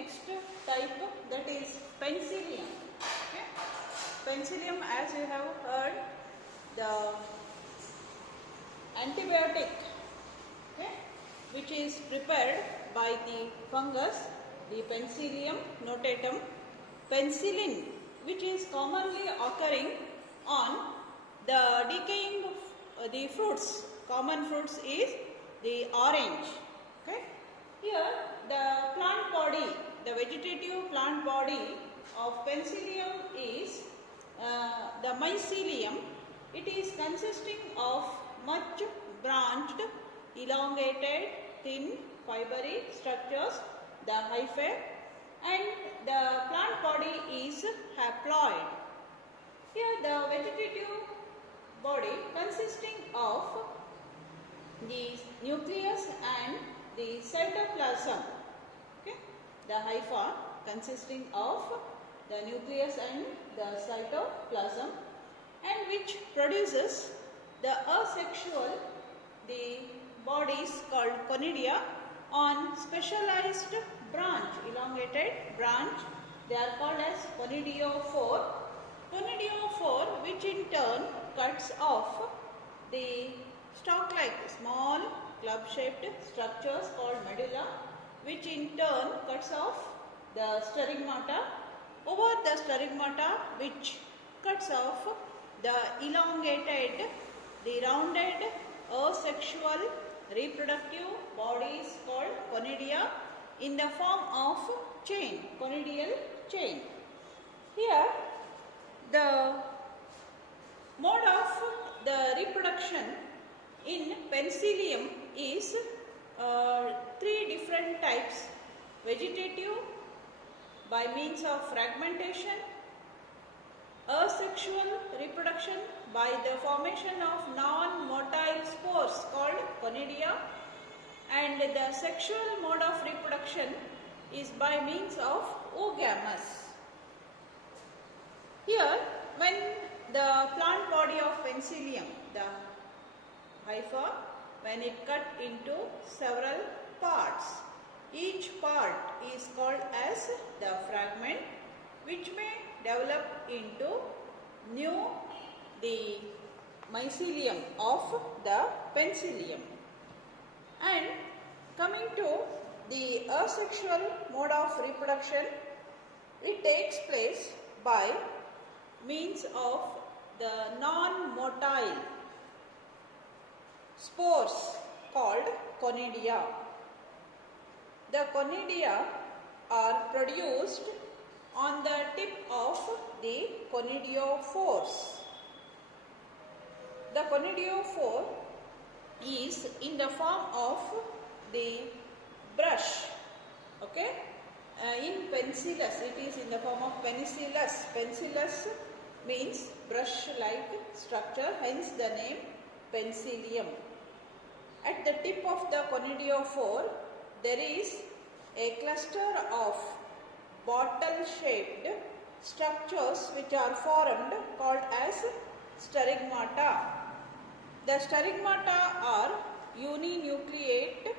next type, that is penicillium. Okay? Penicillium, as you have heard, the antibiotic, okay, which is prepared by the fungus, the Penicillium notatum. Penicillin, which is commonly occurring on the decaying the fruits. Common fruits is the orange. Okay. Here the plant body, the vegetative plant body of Penicillium is the mycelium. It is consisting of much branched, elongated, thin, fibery structures, the hyphae, and the plant body is haploid. Here the vegetative body consisting of the nucleus and the cytoplasm. Okay? The hypha consisting of the nucleus and the cytoplasm, and which produces the asexual, the bodies called conidia on specialized branch, elongated branch. They are called as conidiophore. Conidiophore, which in turn cuts off the stalk-like small club-shaped structures called medulla, which in turn cuts off the sterigmata. Over the sterigmata, which cuts off the elongated, the rounded, asexual reproductive bodies called conidia in the form of chain, conidial chain. Here, the mode of the reproduction in Penicillium is three different types: vegetative by means of fragmentation, asexual reproduction by the formation of non-motile spores called conidia, and the sexual mode of reproduction is by means of oogamous. Here, when the plant body of Penicillium, the hypha, when it cut into several parts, each part is called as the fragment, which may develop into the mycelium of the Penicillium. And coming to the asexual mode of reproduction, it takes place by means of the non-motile spores called conidia. The conidia are produced on the tip of the conidiophores. The conidiophore is in the form of the brush. Okay? In penicillus, it is in the form of penicillus. Penicillus means brush-like structure, hence the name Penicillium. At the tip of the conidiophore, there is a cluster of bottle-shaped structures which are formed called as sterigmata. The sterigmata are uninucleate,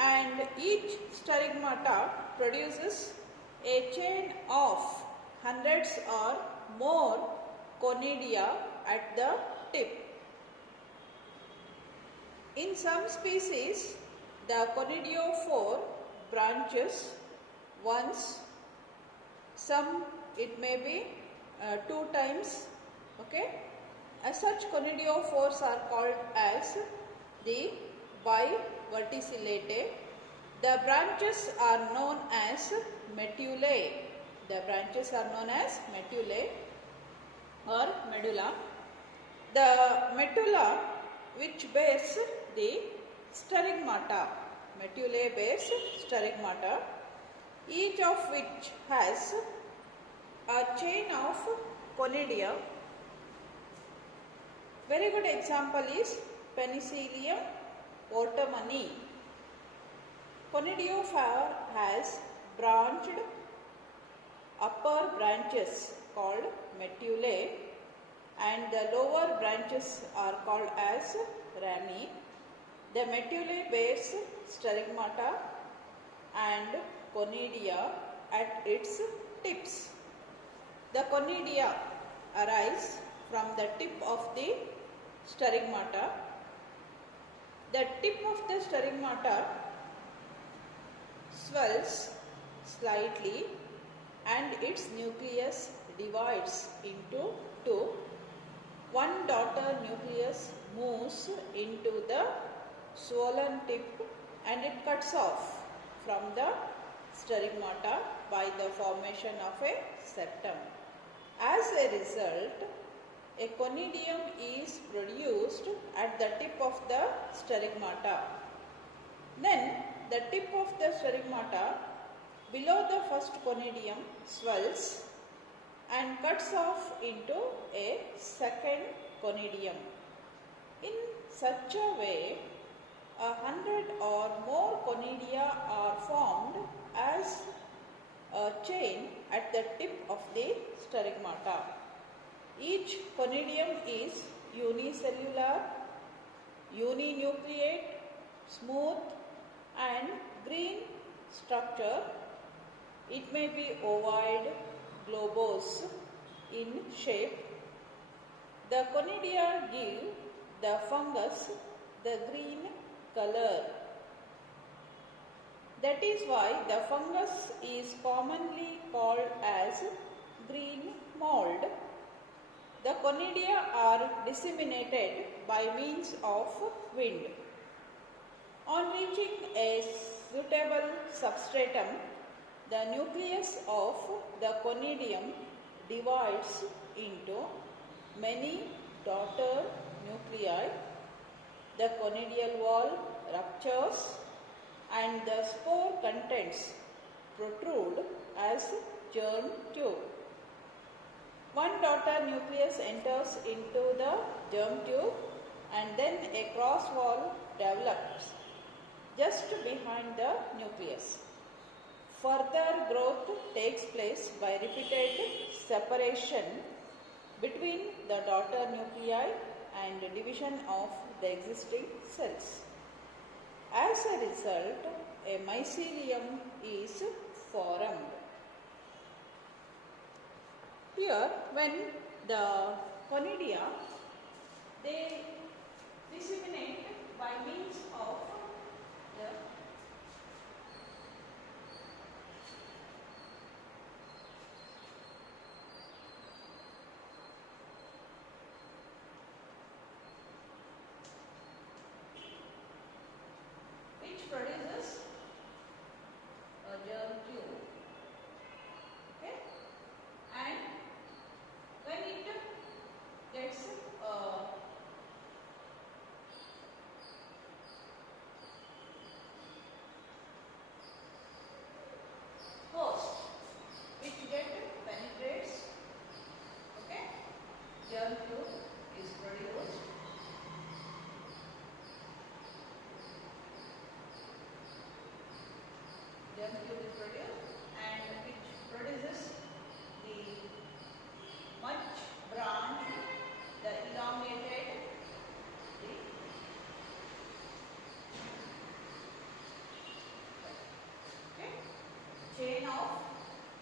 and each sterigmata produces a chain of hundreds or more conidia at the tip. In some species, the conidiophore branches once, some it may be 2 times. Okay? As such, conidiophores are called as the biverticillate. The branches are known as medullae. The branches are known as medullae or medulla. The medulla, which bears the sterigmata, medullae bears sterigmata, each of which has a chain of conidia. Very good example is Penicillium wortemanii. Conidiophore has branched upper branches called medullae, and the lower branches are called as rami. The medullae bears sterigmata, and conidia at its tips. The conidia arise from the tip of the sterigmata. The tip of the sterigmata swells slightly and its nucleus divides into two. One daughter nucleus moves into the swollen tip and it cuts off from the sterigmata by the formation of a septum. As a result, a conidium is produced at the tip of the sterigmata. Then the tip of the sterigmata below the first conidium swells and cuts off into a second conidium. In such a way, 100 or more conidia are formed as a chain at the tip of the sterigmata. Each conidium is unicellular, uninucleate, smooth and green structure. It may be ovoid, globose in shape. The conidia give the fungus the green color. That is why the fungus is commonly called as green mold. The conidia are disseminated by means of wind. On reaching a suitable substratum, the nucleus of the conidium divides into many daughter nuclei. The conidial wall ruptures and the spore contents protrude as germ tube. One daughter nucleus enters into the germ tube and then a cross wall develops just behind the nucleus. Further growth takes place by repeated separation between the daughter nuclei and division of the existing cells. As a result, a mycelium is formed. Here, when the conidia, they disseminate by means of the which produces a germ tube. Okay, and when it gets host which penetrates, okay, germ tube is produced. Germ tube is produced and which produces the much branch, the elongated, chain of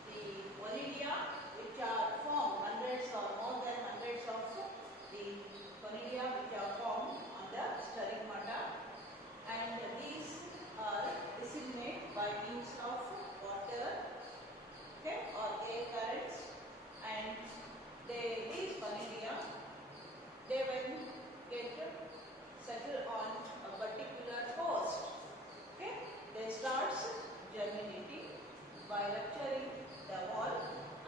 the conidia which are formed, hundreds or more than hundreds of the conidia which are formed on the sterigmata, and these are disseminated by means of water, okay, or air currents, and these conidia, they when get settle on a particular host, okay, they starts germinating by rupturing the wall,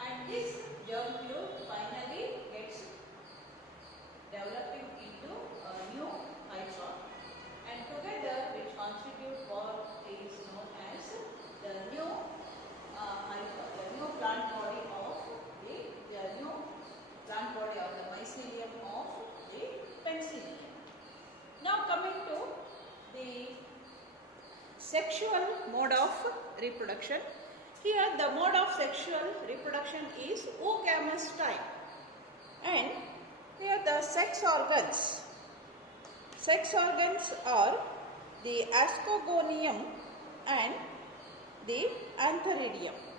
and this germ tube finally gets developing into a new hydron, and together which constitute what is known as the new the new plant body of the mycelium of the penicillium. Now coming to the sexual mode of reproduction. Here the mode of sexual reproduction is oogamous type, and here the sex organs are the ascogonium and the antheridium.